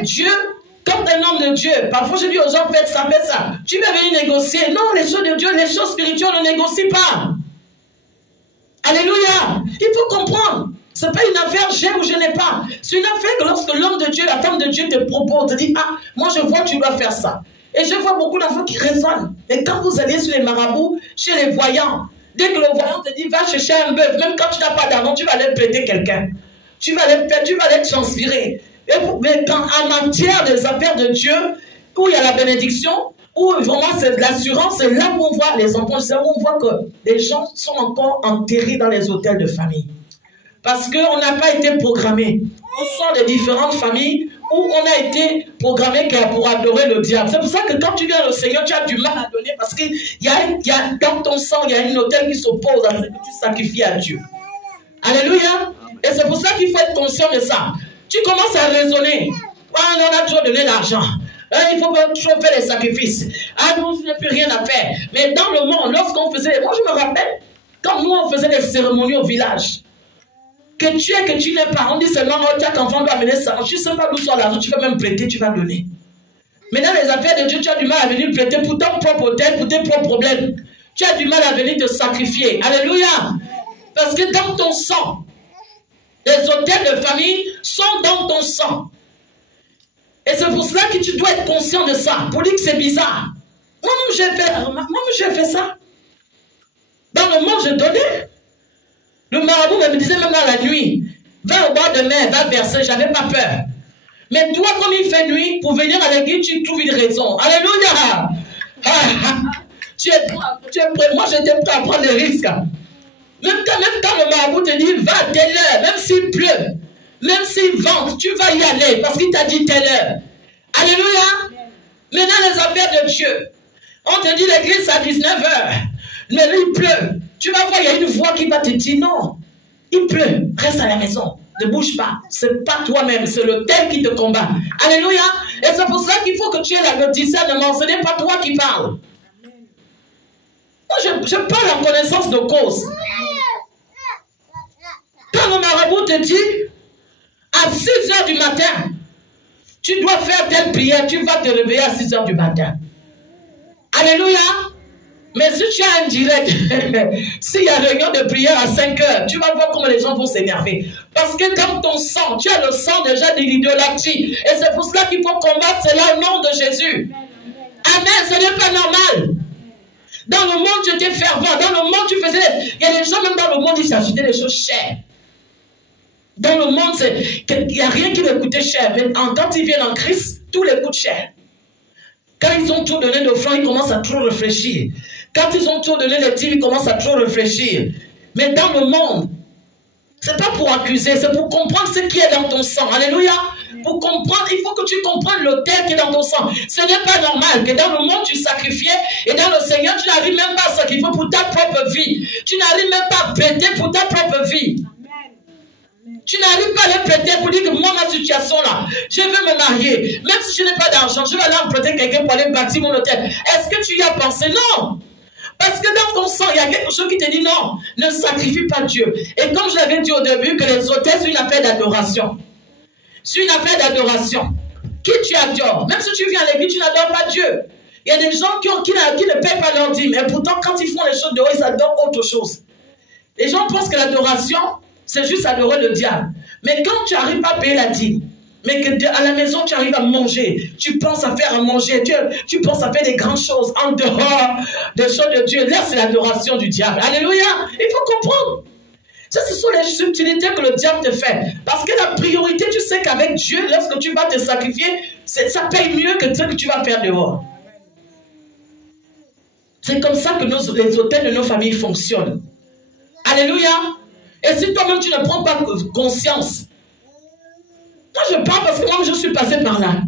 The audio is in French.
fait, Dieu, comme un homme de Dieu, parfois je dis aux gens, faites ça, faites ça. Tu veux venir négocier. Non, les choses de Dieu, les choses spirituelles, on ne négocie pas. Alléluia. Il faut comprendre. Ce n'est pas une affaire j'ai ou je n'ai pas. C'est une affaire que lorsque l'homme de Dieu, la femme de Dieu te propose, te dit, ah, moi je vois que tu dois faire ça. Et je vois beaucoup d'enfants qui raisonnent. Et quand vous allez sur les marabouts, chez les voyants, dès que le voyant te dit, va chercher un bœuf, même quand tu n'as pas d'argent, tu vas aller prêter quelqu'un. Tu vas aller transférer. Mais quand en matière des affaires de Dieu, où il y a la bénédiction, où vraiment c'est de l'assurance, c'est là où on voit les enfants, c'est là où on voit que les gens sont encore enterrés dans les hôtels de famille. Parce qu'on n'a pas été programmés. On sort de différentes familles où on a été programmé pour adorer le diable. C'est pour ça que quand tu viens au Seigneur, tu as du mal à donner parce qu'il y a dans ton sang, il y a une hôtel qui s'oppose à ce que tu sacrifies à Dieu. Alléluia. Et c'est pour ça qu'il faut être conscient de ça. Tu commences à raisonner. Ah, on a toujours donné l'argent. Il faut toujours faire les sacrifices. Ah non, je n'ai plus rien à faire. Mais dans le monde, lorsqu'on faisait... Moi, je me rappelle, quand nous, on faisait les cérémonies au village, que tu es, que tu n'es pas, on dit seulement, oh, tu as qu'enfant doit amener ça. Tu ne sais pas d'où sort l'argent, tu peux même prêter, tu vas donner. Mais dans les affaires de Dieu, tu as du mal à venir prêter pour ton propre hôtel, pour tes propres problèmes. Tu as du mal à venir te sacrifier. Alléluia. Parce que dans ton sang, les hôtels de famille sont dans ton sang. Et c'est pour cela que tu dois être conscient de ça. Pour dire que c'est bizarre. Moi-même, j'ai fait ça. Dans le monde, je donnais. Le marabout me disait même dans la nuit, va au bord de mer, va verser, j'avais pas peur. Mais toi, comme il fait nuit, pour venir à l'église, tu trouves une raison. Alléluia. Tu es prêt. Moi, j'étais prêt à prendre des risques. Même quand le marabout te dit, va à telle heure, même s'il pleut, même s'il vente, tu vas y aller parce qu'il t'a dit telle heure. Alléluia. Mais dans les affaires de Dieu, on te dit l'église à 19h, mais là il pleut. Tu vas voir, il y a une voix qui va te dire non, il pleut, reste à la maison, ne bouge pas. C'est pas toi-même, c'est le tel qui te combat. Alléluia. Et c'est pour ça qu'il faut que tu aies le discernement. Ce n'est pas toi qui parles. Moi, je parle en connaissance de cause. Quand le marabout te dit, à 6h du matin, tu dois faire telle prière, tu vas te réveiller à 6h du matin. Alléluia. Mais si tu as un direct, s'il y a réunion de prière à 5h, tu vas voir comment les gens vont s'énerver. Parce que dans ton sang, tu as le sang déjà de l'idolâtrie. Et c'est pour cela qu'il faut combattre cela au nom de Jésus. Amen, ce n'est pas normal. Dans le monde, tu étais fervent. Dans le monde, tu faisais... Il y a des gens, même dans le monde, ils s'achetaient des choses chères. Dans le monde, il n'y a rien qui leur coûtait cher. Mais quand ils viennent en Christ, tout les coûte cher. Quand ils ont tout donné d'offrande, ils commencent à trop réfléchir. Quand ils ont tout donné les dîmes, ils commencent à trop réfléchir. Mais dans le monde, ce n'est pas pour accuser, c'est pour comprendre ce qui est dans ton sang. Alléluia. Pour comprendre, il faut que tu comprennes l'autel qui est dans ton sang. Ce n'est pas normal que dans le monde, tu sacrifiais et dans le Seigneur, tu n'arrives même pas à sacrifier pour ta propre vie. Tu n'arrives même pas à prêter pour ta propre vie. Tu n'arrives pas à les prêter pour dire que moi, ma situation là, je veux me marier. Même si je n'ai pas d'argent, je vais aller emprunter quelqu'un pour aller bâtir mon hôtel. Est-ce que tu y as pensé? Non. Parce que dans ton sang, il y a quelque chose qui te dit non, ne sacrifie pas Dieu. Et comme je l'avais dit au début, que les hôtels, c'est une affaire d'adoration. C'est une affaire d'adoration. Qui tu adores? Même si tu viens à l'église, tu n'adores pas Dieu. Il y a des gens qui ne paient pas leur dîme. Et pourtant, quand ils font les choses dehors, ils adorent autre chose. Les gens pensent que l'adoration, c'est juste adorer le diable. Mais quand tu n'arrives pas à payer la dîme, mais que à la maison, tu arrives à manger, tu penses à faire à manger, tu penses à faire des grandes choses en dehors des choses de Dieu. Là, c'est l'adoration du diable. Alléluia. Il faut comprendre. Ça, ce sont les subtilités que le diable te fait. Parce que la priorité, tu sais qu'avec Dieu, lorsque tu vas te sacrifier, ça paye mieux que ce que tu vas faire dehors. C'est comme ça que les hôtels de nos familles fonctionnent. Alléluia. Et si toi-même tu ne prends pas conscience, moi je parle parce que moi je suis passé par là.